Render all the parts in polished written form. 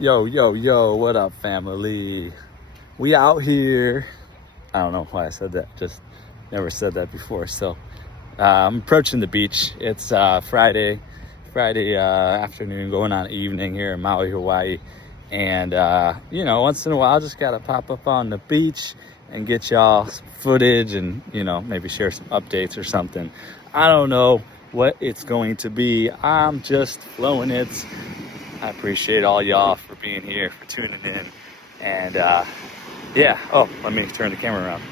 Yo, yo, yo, what up, family? We out here. I don't know why I said that. Just never said that before. So I'm approaching the beach. It's Friday afternoon, going on evening here in Maui, Hawaii. And, once in a while, just got to pop up on the beach and get y'all some footage and, maybe share some updates or something. I don't know what it's going to be. I'm just flowing it. I appreciate all y'all for being here, for tuning in. And let me turn the camera around.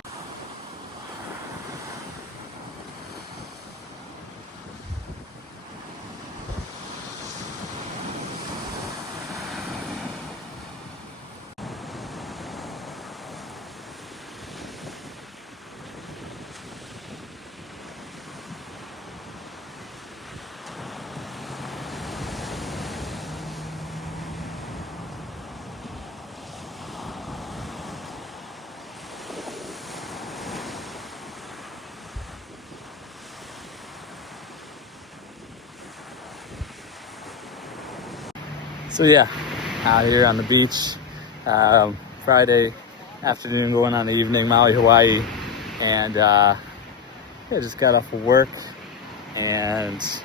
So out here on the beach, Friday afternoon going on the evening, Maui, Hawaii, and just got off of work, and it's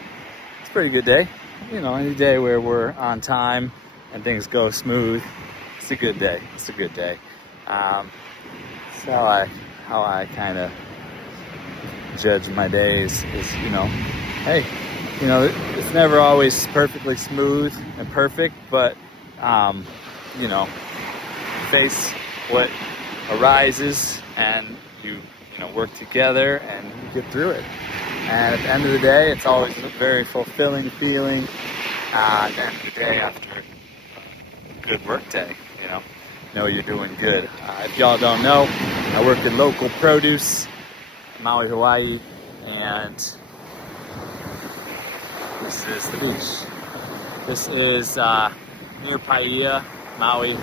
a pretty good day. Any day where we're on time and things go smooth, it's a good day. It's a good day. So how I kind of judge my days is, hey. It's never always perfectly smooth and perfect, but, face what arises and you work together and you get through it. And at the end of the day, it's always a very fulfilling feeling at the end of the day after a good work day, know you're doing good. If y'all don't know, I work in local produce, Maui, Hawaii, and this is the beach. This is near Paia, Maui,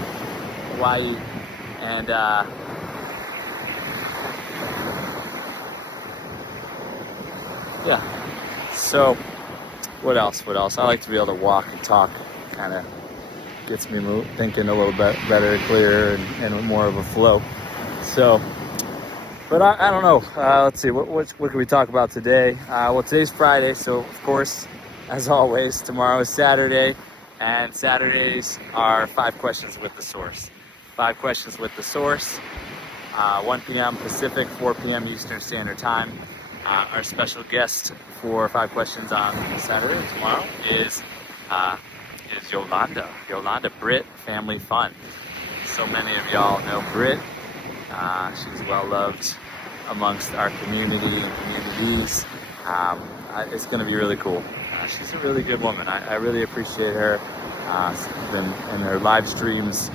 Hawaii, and So, what else? I like to be able to walk and talk. Kind of gets me thinking a little bit better, clearer, and more of a flow. So, but I don't know. Let's see. What can we talk about today? Today's Friday, so of course, as always, tomorrow is Saturday, and Saturdays are 5 questions with the source. 5 questions with the source, 1 p.m. Pacific, 4 p.m. Eastern Standard Time. Our special guest for 5 questions on Saturday tomorrow is Yolanda. Yolanda, Brit, Family Fun. So many of y'all know Brit. She's well loved amongst our community and communities. It's going to be really cool. She's a really good woman. I really appreciate her. Been in her live streams.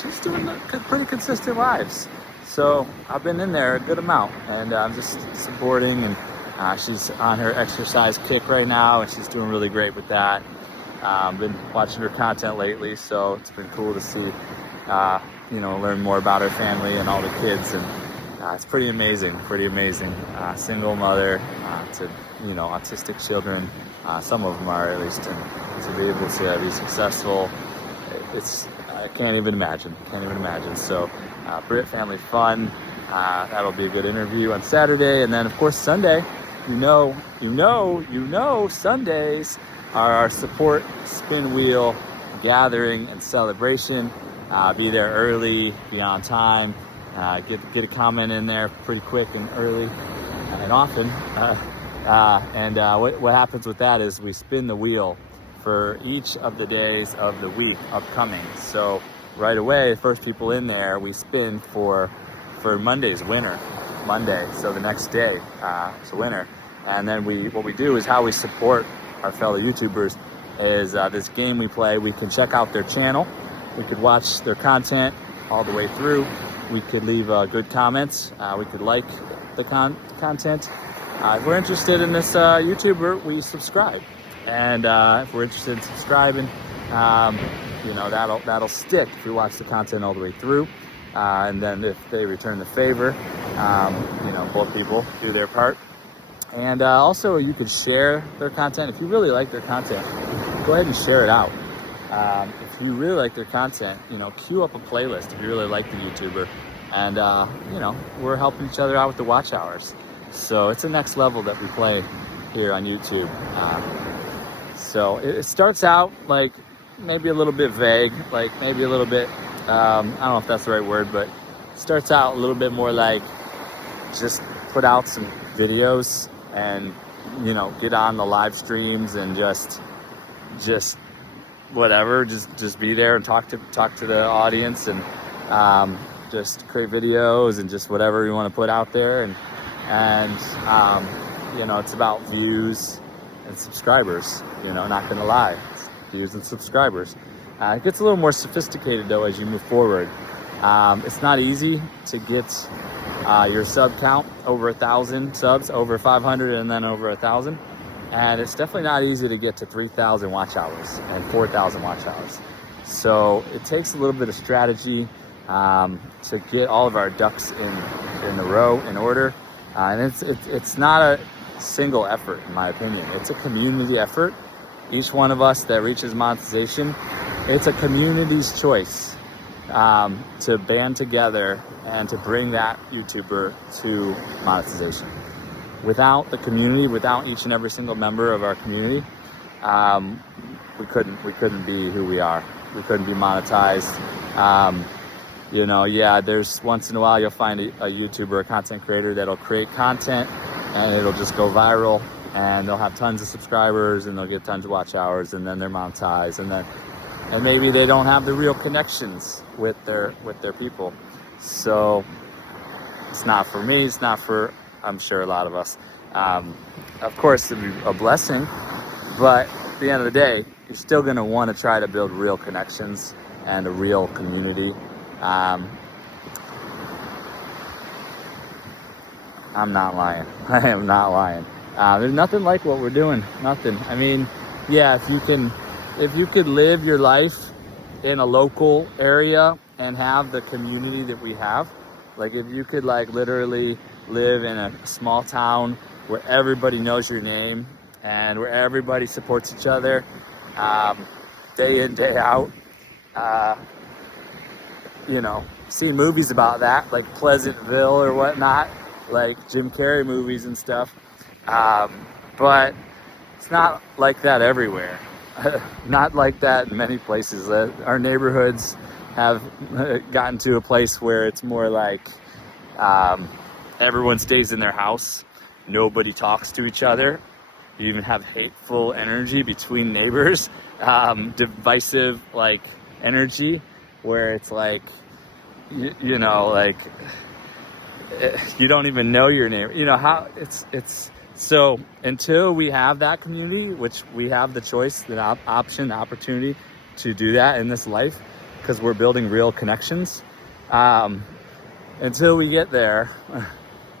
She's doing pretty consistent lives. So I've been in there a good amount, and I'm just supporting. And she's on her exercise kick right now, and she's doing really great with that. Been watching her content lately, so it's been cool to see, learn more about her family and all the kids, and it's pretty amazing. Single mother to autistic children. Some of them are, at least, and to be able to be successful, I can't even imagine. So, Brit, Family Fun. That'll be a good interview on Saturday, and then of course Sunday. Sundays are our Support Spinwheel Gathering and Celebration. Be there early, be on time, get a comment in there pretty quick and early and often. What happens with that is we spin the wheel for each of the days of the week upcoming. So right away, first people in there, we spin for Monday's winner. Monday, so the next day, it's a winner. And then what we do is how we support our fellow YouTubers is this game we play. We can check out their channel. We could watch their content all the way through. We could leave good comments. We could like the content. If we're interested in this YouTuber, we subscribe. And if we're interested in subscribing, that'll stick if we watch the content all the way through. And then if they return the favor, both people do their part. And also, you could share their content. If you really like their content, go ahead and share it out. if you really like their content, queue up a playlist if you really like the YouTuber. And, we're helping each other out with the watch hours. So it's the next level that we play here on YouTube. So it starts out like maybe a little bit vague, like maybe a little bit, I don't know if that's the right word, but it starts out a little bit more like just put out some videos and, get on the live streams and just whatever, just be there and talk to the audience and just create videos and just whatever you want to put out there. And it's about views and subscribers, not gonna lie, it's views and subscribers. It gets a little more sophisticated though as you move forward. It's not easy to get your sub count over 1,000 subs, over 500 and then over 1,000. And it's definitely not easy to get to 3,000 watch hours and 4,000 watch hours. So it takes a little bit of strategy to get all of our ducks in the row, in order. And it's not a single effort, in my opinion. It's a community effort. Each one of us that reaches monetization, it's a community's choice to band together and to bring that YouTuber to monetization. Without the community, without each and every single member of our community, we couldn't be who we are. We couldn't be monetized. There's once in a while you'll find a YouTuber, a content creator that'll create content and it'll just go viral and they'll have tons of subscribers and they'll get tons of watch hours and then they're monetized and maybe they don't have the real connections with their people. So it's not for me, it's not for, I'm sure, a lot of us. Of course, it'd be a blessing, but at the end of the day, you're still going to want to try to build real connections and a real community. I'm not lying. I am not lying. There's nothing like what we're doing. Nothing. I mean, yeah, if you could live your life in a local area and have the community that we have, like if you could literally live in a small town where everybody knows your name and where everybody supports each other day in, day out. Seeing movies about that, like Pleasantville or whatnot, like Jim Carrey movies and stuff. But it's not like that everywhere. Not like that in many places. Our neighborhoods have gotten to a place where it's more like everyone stays in their house. Nobody talks to each other. You even have hateful energy between neighbors, divisive energy, where it's you don't even know your neighbor. How it's so until we have that community, which we have the choice, the option, the opportunity to do that in this life, because we're building real connections. Until we get there,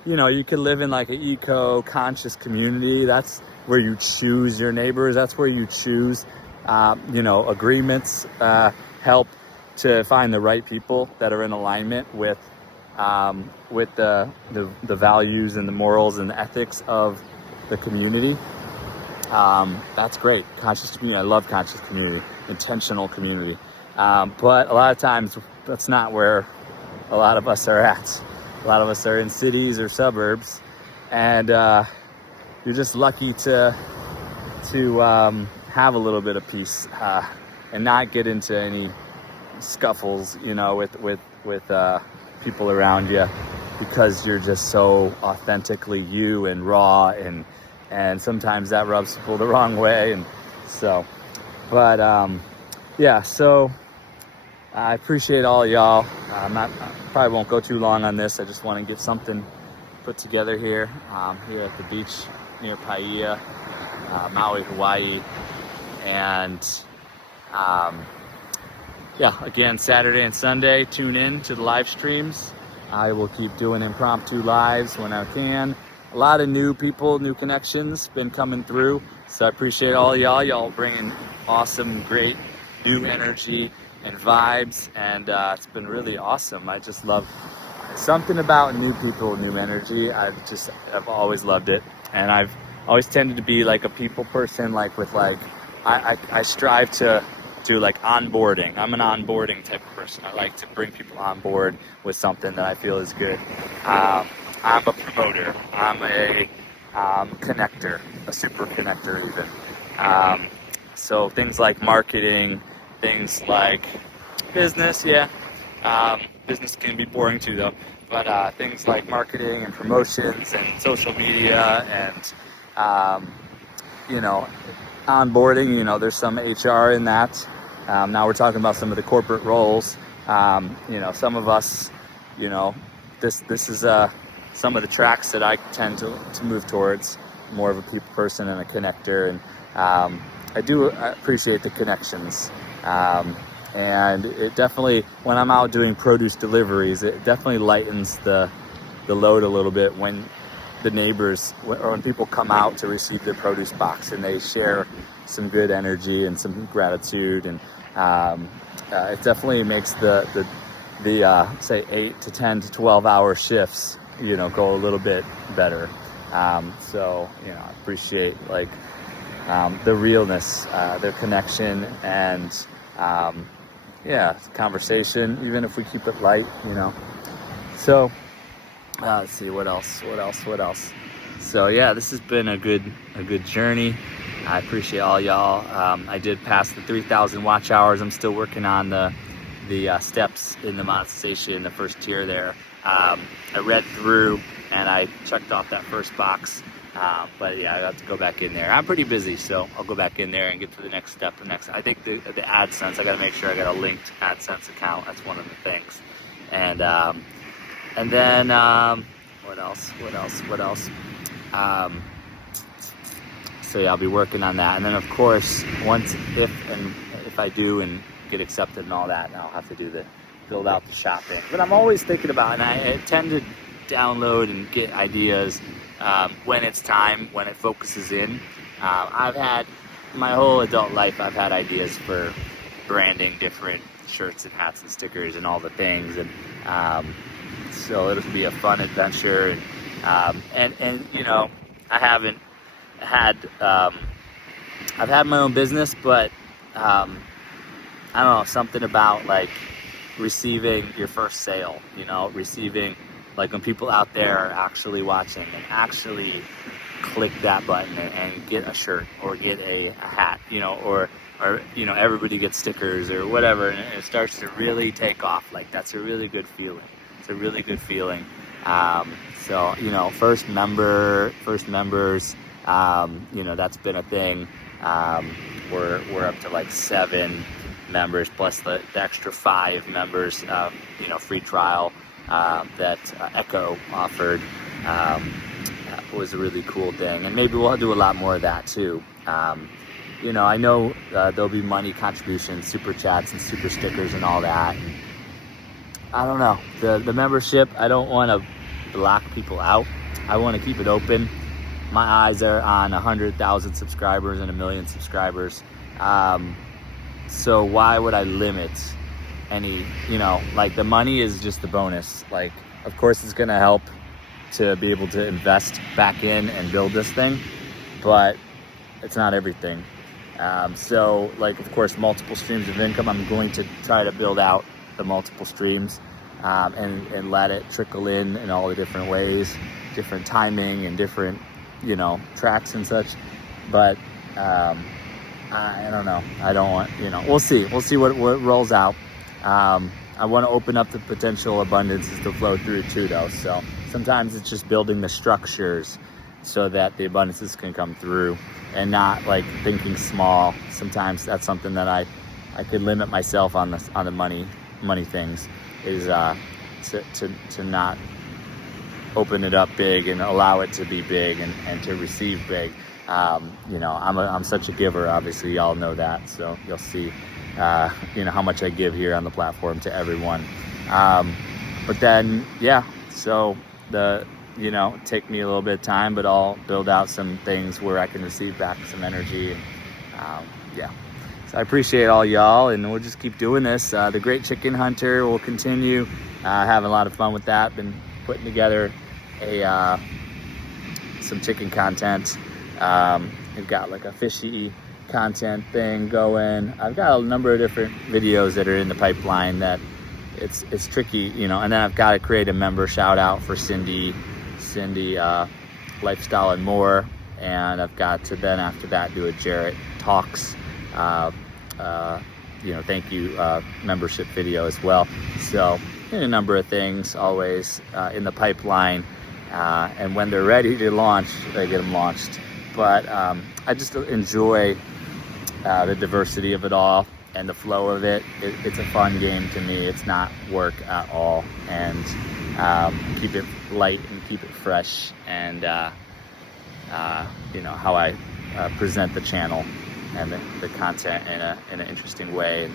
you could live in an eco-conscious community. That's where you choose your neighbors. That's where you choose, agreements, help to find the right people that are in alignment with the values and the morals and the ethics of the community. That's great. Conscious community. I love conscious community, intentional community. But a lot of times that's not where a lot of us are at. A lot of us are in cities or suburbs, and you're just lucky to have a little bit of peace and not get into any scuffles, with people around you, because you're just so authentically you and raw, and sometimes that rubs people the wrong way. And so, but so I appreciate all of y'all. I probably won't go too long on this. I just want to get something put together here at the beach near Paia, Maui, Hawaii. And again, Saturday and Sunday, tune in to the live streams. I will keep doing impromptu lives when I can. A lot of new people, new connections been coming through. So I appreciate all of y'all. Y'all bringing awesome, great new energy and vibes. And it's been really awesome. I just love something about new people, new energy. I've always loved it. And I've always tended to be a people person, I strive to do like onboarding. I'm an onboarding type of person. I like to bring people on board with something that I feel is good. I'm a promoter. I'm a connector, a super connector even. So things like marketing, things like business, business can be boring too though, but things like marketing and promotions and social media and onboarding, there's some HR in that. Now we're talking about some of the corporate roles. Some of us, this is some of the tracks that I tend to move towards, more of a people person and a connector. And I appreciate the connections. And it definitely, when I'm out doing produce deliveries, it definitely lightens the load a little bit when the neighbors, or when people come out to receive their produce box and they share some good energy and some gratitude. And it definitely makes the say 8 to 10 to 12 hour shifts, go a little bit better. So I appreciate the realness, their connection, and conversation, even if we keep it light, So let's see, what else? So yeah, this has been a good journey. I appreciate all y'all. I did pass the 3,000 watch hours. I'm still working on the steps in the monetization, the first tier there. I read through and I checked off that first box. But yeah, I have to go back in there. I'm pretty busy, so I'll go back in there and get to the next step. I think the AdSense, I got to make sure I got a linked AdSense account. That's one of the things. And then what else? So yeah, I'll be working on that. And then of course, if I do and get accepted and all that, I'll have to build out the shopping. But I'm always thinking about, and I tend to download and get ideas when it's time, when it focuses in. I've had my whole adult life, I've had ideas for branding different shirts and hats and stickers and all the things, and so it'll be a fun adventure. And I haven't had I've had my own business, but I don't know, something about receiving your first sale, receiving, when people out there are actually watching and actually click that button and get a shirt or get a hat, or everybody gets stickers or whatever, and it starts to really take off. That's a really good feeling. It's a really good feeling. So first members, that's been a thing. We're up to 7 members plus the extra 5 members, free trial that Echo offered. Was a really cool thing, and maybe we'll do a lot more of that too. I know there'll be money contributions, super chats and super stickers and all that. And I don't know, the membership, I don't want to block people out. I want to keep it open. My eyes are on 100,000 subscribers and 1 million subscribers. So why would I limit any, the money is just the bonus. Of course it's going to help to be able to invest back in and build this thing, but it's not everything. So of course, multiple streams of income. I'm going to try to build out the multiple streams and let it trickle in all the different ways, different timing and different, tracks and such. But I don't know. I don't want, we'll see what rolls out. I want to open up the potential abundances to flow through too, though. So sometimes it's just building the structures so that the abundances can come through, and not thinking small. Sometimes that's something that I could limit myself on the money things, is to not open it up big and allow it to be big and to receive big. I'm such a giver, obviously, y'all know that, so you'll see how much I give here on the platform to everyone. But then so take me a little bit of time, but I'll build out some things where I can receive back some energy. And so I appreciate all y'all, and we'll just keep doing this. The Great Chicken Hunter will continue. Having a lot of fun with that. Been putting together some chicken content. We've got a fishy content thing going. I've got a number of different videos that are in the pipeline that it's tricky, you know. And then I've got to create a member shout out for Cindy Lifestyle and More, and I've got to then after that do a Jarrett Talks you know, thank you membership video as well. So a number of things always in the pipeline, and when they're ready to launch, they get them launched. But I just enjoy the diversity of it all and the flow of it. It's a fun game to me. It's not work at all, and keep it light and keep it fresh, and you know, how I present the channel and the content in an interesting way. And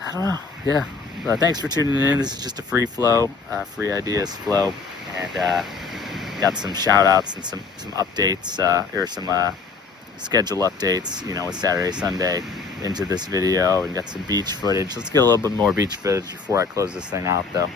I don't know, yeah. Thanks for tuning in. This is just a free flow, free ideas flow, and got some shout outs and some updates, or some schedule updates, you know, with Saturday, Sunday into this video, and got some beach footage. Let's get a little bit more beach footage before I close this thing out though.